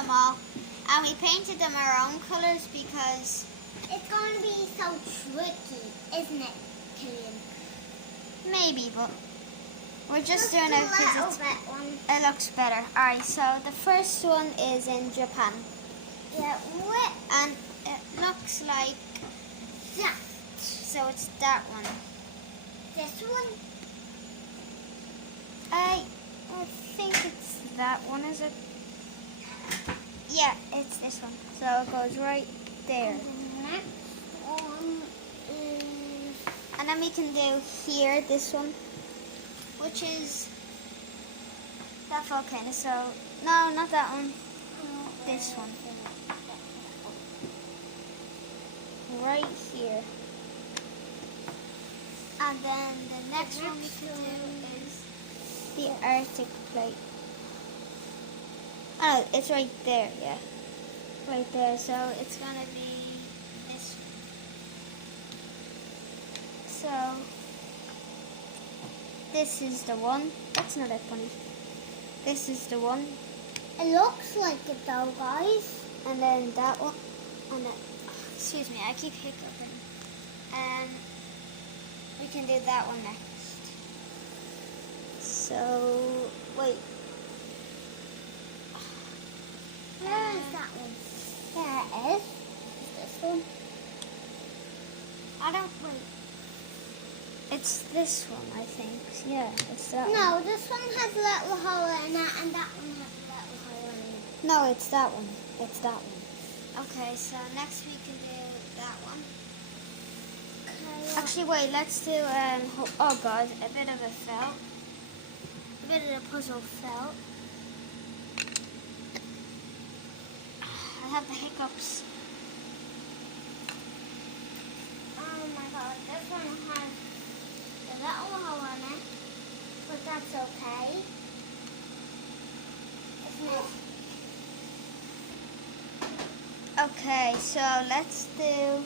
them all, and we painted them our own colours because it's going to be so tricky, isn't it, Killian? maybe, but we're just doing do it because it looks better. Alright, so the first one is in Japan. Yeah, and it looks like that. So it's that one. This one? I think it's that one, is it? Yeah, it's this one. So it goes right there. And the next one is... And then we can do here, this one, which is that volcano. So, no, not that one. This one. Right here. And then the next one we can do is the Arctic plate. Oh, it's right there, yeah. Right there, so it's gonna be this one. So, this is the one. That's not that funny. This is the one. It looks like it though, guys. And then that one. And then, excuse me, I keep hiccuping. And we can do that one next. So, wait. Where is that one? There it is. Is this one? I don't, wait. It's this one, I think. Yeah, it's that one. No, this one has a little hole in it, and that one has a little hole in it. No, it's that one. It's that one. Okay, so next we can do that one. Okay, Actually, wait, let's do, oh god, a bit of a felt. A bit of a puzzle felt. I have the hiccups. oh my god, this one has a little hole in it, but that's okay. Isn't it? Okay, so let's do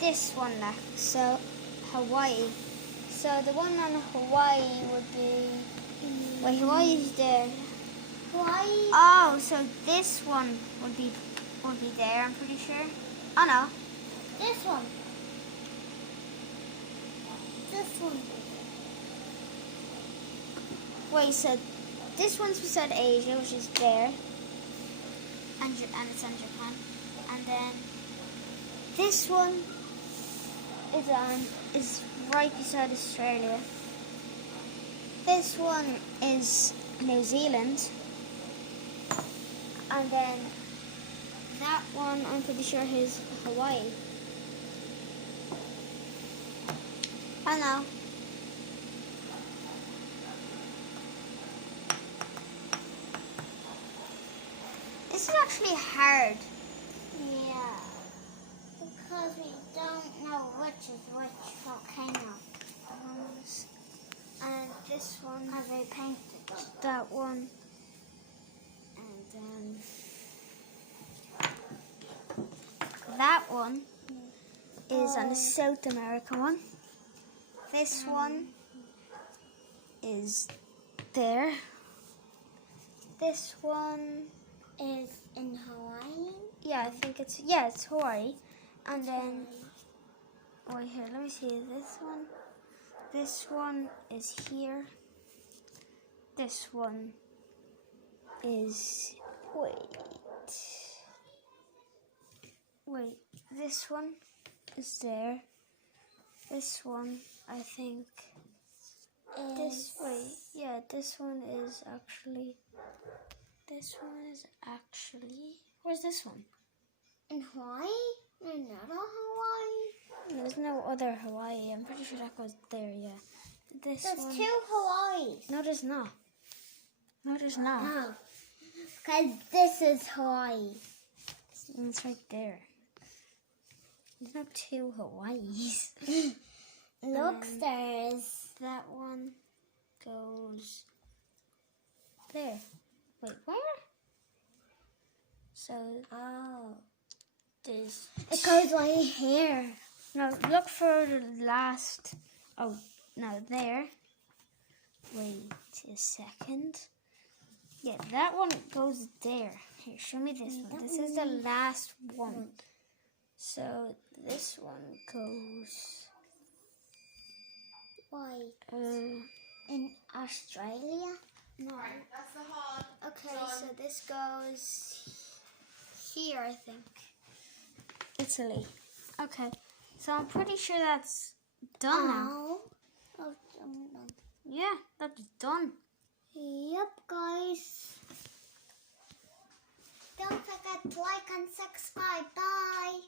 this one next. So Hawaii. So the one on Hawaii would be wait, Hawaii's there. Hawaii. Oh, so this one would be there, I'm pretty sure. Oh no. This one. This one. Wait, so this one's beside Asia, which is there. And it's on Japan. And then this one is right beside Australia. This one is New Zealand. And then that one, I'm pretty sure, is Hawaii. I know. This is actually hard. Yeah. Because we don't know which is which volcano. And this one, Have they painted them? that one, and then that one is on the South America one. This one is there. This one, Is in Hawaii? yeah, I think it's Hawaii. And then, wait here, let me see this one is here. This one is, wait, this one is there. This one, I think, this one is actually, where's this one? In Hawaii? Another Hawaii? There's no other Hawaii. I'm pretty sure that goes there, yeah. This There's one. 2 Hawaiis. No, there's not. No, there's not. No. Because this is Hawaii. It's right there. There's no 2 Hawaiis. Look, there's... That one goes there. Wait, where? So, there's... It goes right here. No, look for the last... Oh, no, there. Wait a second. Yeah, that one goes there. Here, show me this one. This is the last one. So this one goes. Why? In Australia? No. Right, that's the hard. Okay, Done. so this goes here, I think. Italy. Okay, so I'm pretty sure that's done now. Oh, I'm done. Yeah, that's done. Yep, guys. Don't forget to like and subscribe. Bye.